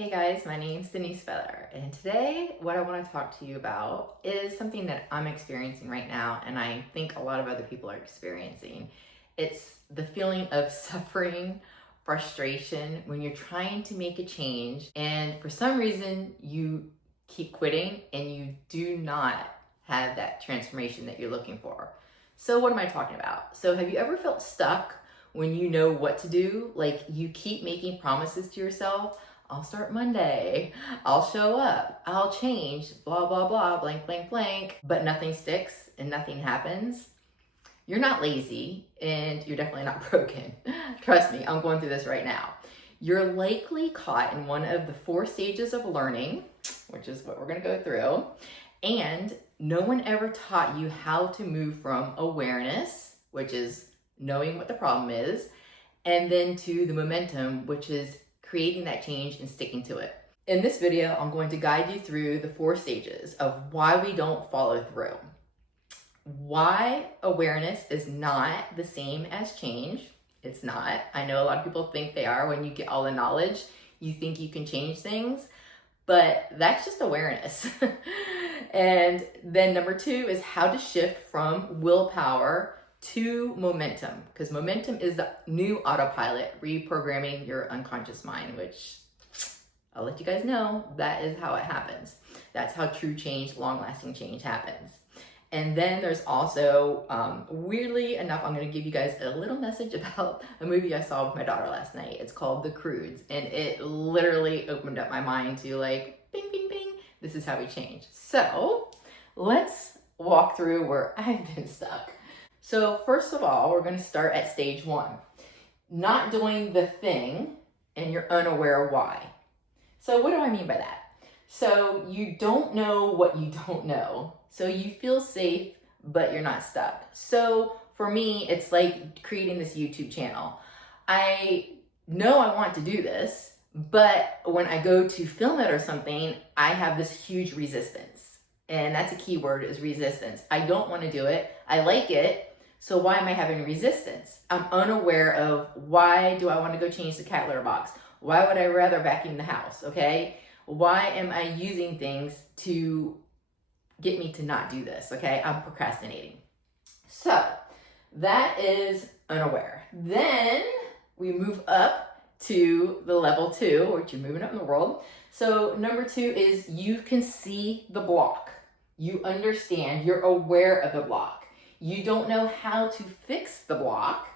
Hey guys, my name's Denise Feather, and today what I want to talk to you about is something that I'm experiencing right now, and I think a lot of other people are experiencing. It's the feeling of suffering, frustration when you're trying to make a change, and for some reason you keep quitting and you do not have that transformation that you're looking for. So what am I talking about? So have you ever felt stuck when you know what to do? Like you keep making promises to yourself. I'll start Monday, I'll show up, I'll change, blah, blah, blah, blank, blank, blank, but nothing sticks and nothing happens. You're not lazy and you're definitely not broken. Trust me, I'm going through this right now. You're likely caught in one of the 4 stages of learning, which is what we're gonna go through, and no one ever taught you how to move from awareness, which is knowing what the problem is, and then to the momentum, which is creating that change and sticking to it. In this video, I'm going to guide you through the 4 stages of why we don't follow through. Why awareness is not the same as change. It's not. I know a lot of people think they are. When you get all the knowledge, you think you can change things, but that's just awareness. And then number 2 is how to shift from willpower to momentum, because momentum is the new autopilot, reprogramming your unconscious mind, which I'll let you guys know that is how it happens. That's how true change, long-lasting change happens. And then there's also, weirdly enough, I'm going to give you guys a little message about a movie I saw with my daughter last night. It's called The Croods, and it literally opened up my mind to like, bing, bing, bing, this is how we change. So let's walk through where I've been stuck. So first of all, we're going to start at stage 1, not doing the thing and you're unaware why. So what do I mean by that? So you don't know what you don't know. So you feel safe, but you're not stuck. So for me, it's like creating this YouTube channel. I know I want to do this, but when I go to film it or something, I have this huge resistance. And that's a key word, is resistance. I don't want to do it. I like it. So why am I having resistance? I'm unaware of why do I want to go change the cat litter box? Why would I rather vacuum the house, okay? Why am I using things to get me to not do this, okay? I'm procrastinating. So that is unaware. Then we move up to the level 2, which you're moving up in the world. So number 2 is you can see the block. You understand, you're aware of the block. You don't know how to fix the block,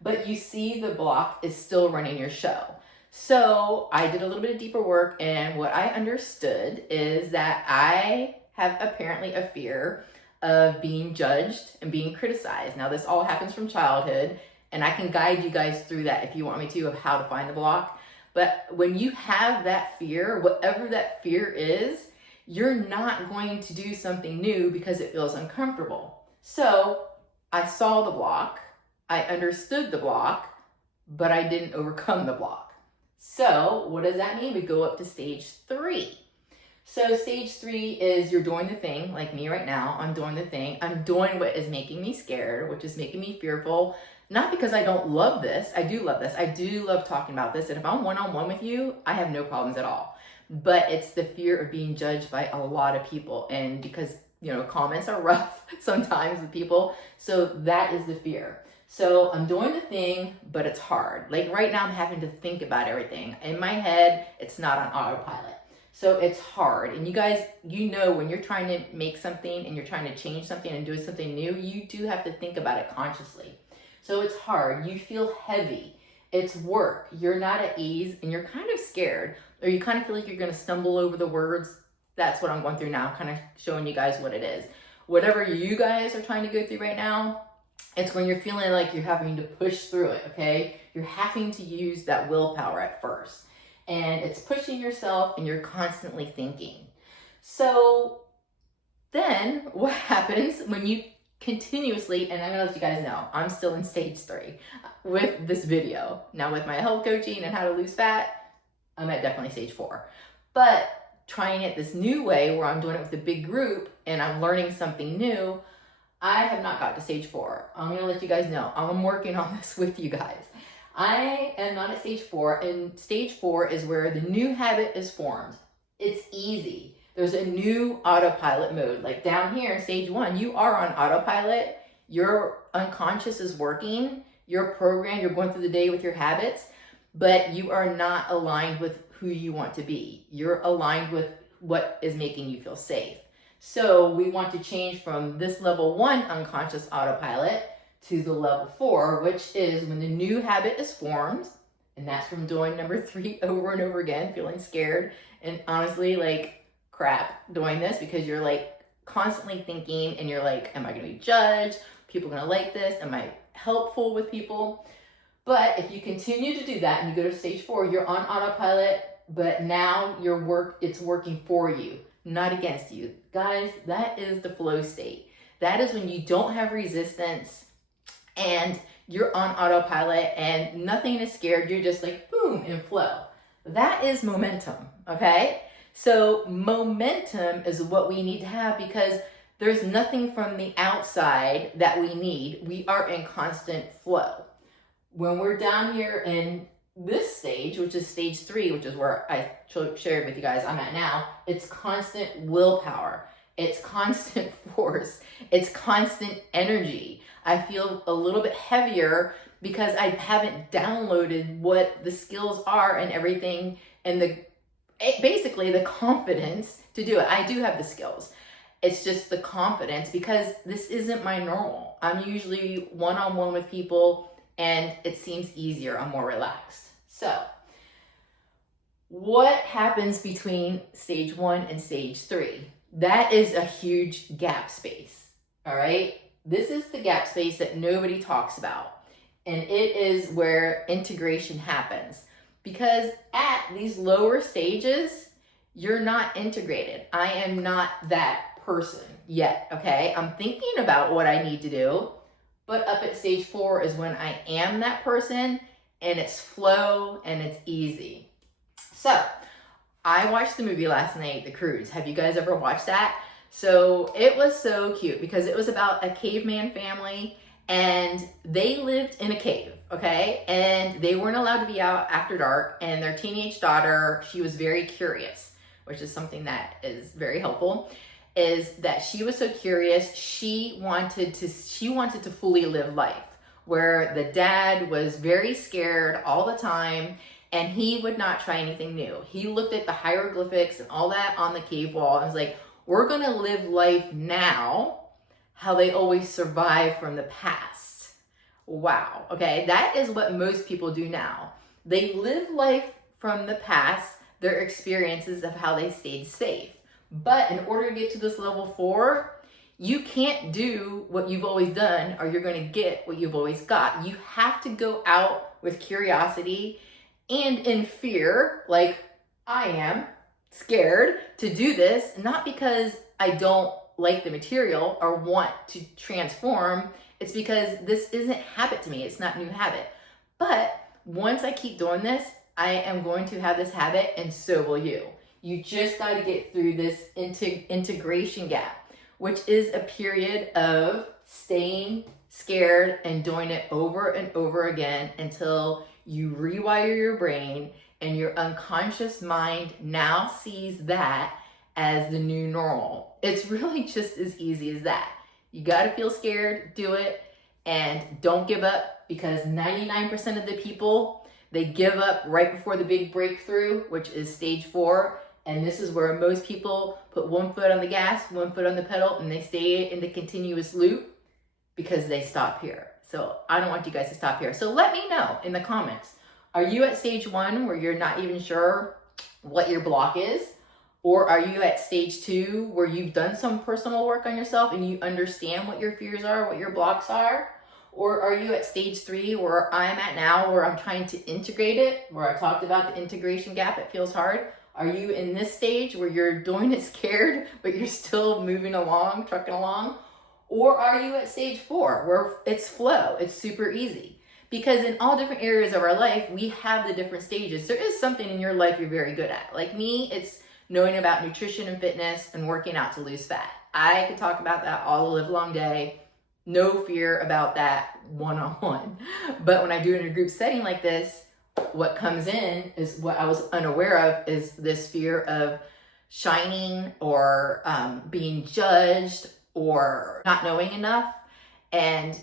but you see the block is still running your show. So I did a little bit of deeper work, and what I understood is that I have apparently a fear of being judged and being criticized. Now this all happens from childhood, and I can guide you guys through that if you want me to, of how to find the block. But when you have that fear, whatever that fear is, you're not going to do something new because it feels uncomfortable. So I saw the block, I understood the block, but I didn't overcome the block. So what does that mean? We go up to stage 3. So stage 3 is you're doing the thing, like me right now. I'm doing the thing. I'm doing what is making me scared, which is making me fearful. Not because I don't love this. I do love this. I do love talking about this. And if I'm one-on-one with you, I have no problems at all. But it's the fear of being judged by a lot of people. And because comments are rough sometimes with people. So that is the fear. So I'm doing the thing, but it's hard. Like right now I'm having to think about everything. In my head, it's not on autopilot. So it's hard. And you guys, when you're trying to make something and you're trying to change something and do something new, you do have to think about it consciously. So it's hard. You feel heavy. It's work. You're not at ease and you're kind of scared, or you kind of feel like you're going to stumble over the words. That's what I'm going through now, kind of showing you guys what it is. Whatever you guys are trying to go through right now, it's when you're feeling like you're having to push through it, okay? You're having to use that willpower at first. And it's pushing yourself and you're constantly thinking. So then what happens when you continuously, and I'm gonna let you guys know, I'm still in stage 3 with this video. Now with my health coaching and how to lose fat, I'm at definitely stage 4. But trying it this new way where I'm doing it with a big group and I'm learning something new, I have not got to stage 4. I'm gonna let you guys know, I'm working on this with you guys. I am not at stage 4, and stage 4 is where the new habit is formed. It's easy. There's a new autopilot mode. Like down here in stage 1, you are on autopilot. Your unconscious is working. You're programmed. You're going through the day with your habits, but you are not aligned with who you want to be. You're aligned with what is making you feel safe. So we want to change from this level 1 unconscious autopilot to the level 4, which is when the new habit is formed. And that's from doing number 3 over and over again, feeling scared and honestly like crap doing this, because you're like constantly thinking and you're like, am I going to be judged? People going to like this? Am I helpful with people? But if you continue to do that and you go to stage 4, you're on autopilot, but now it's working for you, not against you. Guys, that is the flow state. That is when you don't have resistance and you're on autopilot and nothing is scared. You're just like, boom, in flow. That is momentum, okay? So momentum is what we need to have, because there's nothing from the outside that we need. We are in constant flow. When we're down here in this stage, which is stage 3, which is where I shared with you guys I'm at now, it's constant willpower. It's constant force. It's constant energy. I feel a little bit heavier because I haven't downloaded what the skills are and everything, and basically the confidence to do it. I do have the skills. It's just the confidence, because this isn't my normal. I'm usually one-on-one with people and it seems easier. I'm more relaxed. So what happens between stage 1 and stage 3? That is a huge gap space. All right. This is the gap space that nobody talks about. And it is where integration happens, because at these lower stages, you're not integrated. I am not that person yet. Okay. I'm thinking about what I need to do, but up at stage 4 is when I am that person, and it's flow and it's easy. So I watched the movie last night, The Croods. Have you guys ever watched that? So it was so cute because it was about a caveman family, and they lived in a cave, okay? And they weren't allowed to be out after dark, and their teenage daughter, she was very curious, which is something that is very helpful, is that she was so curious, she wanted to fully live life, where the dad was very scared all the time, and he would not try anything new. He looked at the hieroglyphics and all that on the cave wall and was like, we're gonna live life now how they always survive from the past. Wow, okay, that is what most people do now. They live life from the past, their experiences of how they stayed safe. But in order to get to this level 4, you can't do what you've always done, or you're gonna get what you've always got. You have to go out with curiosity and in fear, like I am scared to do this, not because I don't like the material or want to transform. It's because this isn't habit to me. It's not new habit. But once I keep doing this, I am going to have this habit, and so will you. You just got to get through this integration gap, which is a period of staying scared and doing it over and over again until you rewire your brain and your unconscious mind now sees that as the new normal. It's really just as easy as that. You got to feel scared, do it, and don't give up, because 99% of the people, they give up right before the big breakthrough, which is stage 4. And this is where most people put one foot on the gas, one foot on the pedal, and they stay in the continuous loop because they stop here. So I don't want you guys to stop here. So let me know in the comments. Are you at stage 1 where you're not even sure what your block is? Or are you at stage 2 where you've done some personal work on yourself and you understand what your fears are, what your blocks are? Or are you at stage 3 where I'm at now, where I'm trying to integrate it, where I talked about the integration gap, it feels hard? Are you in this stage where you're doing it scared, but you're still moving along, trucking along? Or are you at stage 4 where it's flow, it's super easy? Because in all different areas of our life, we have the different stages. There is something in your life you're very good at. Like me, it's knowing about nutrition and fitness and working out to lose fat. I could talk about that all the live long day. no fear about that one-on-one. But when I do it in a group setting like this, what comes in is what I was unaware of, is this fear of shining or being judged or not knowing enough. And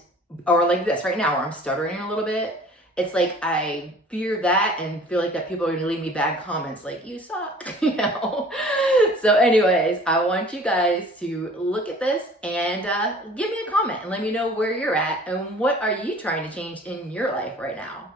or like this right now where I'm stuttering a little bit, it's like I fear that and feel like that people are gonna leave me bad comments like, you suck, you know? So anyways, I want you guys to look at this and give me a comment and let me know where you're at and what are you trying to change in your life right now.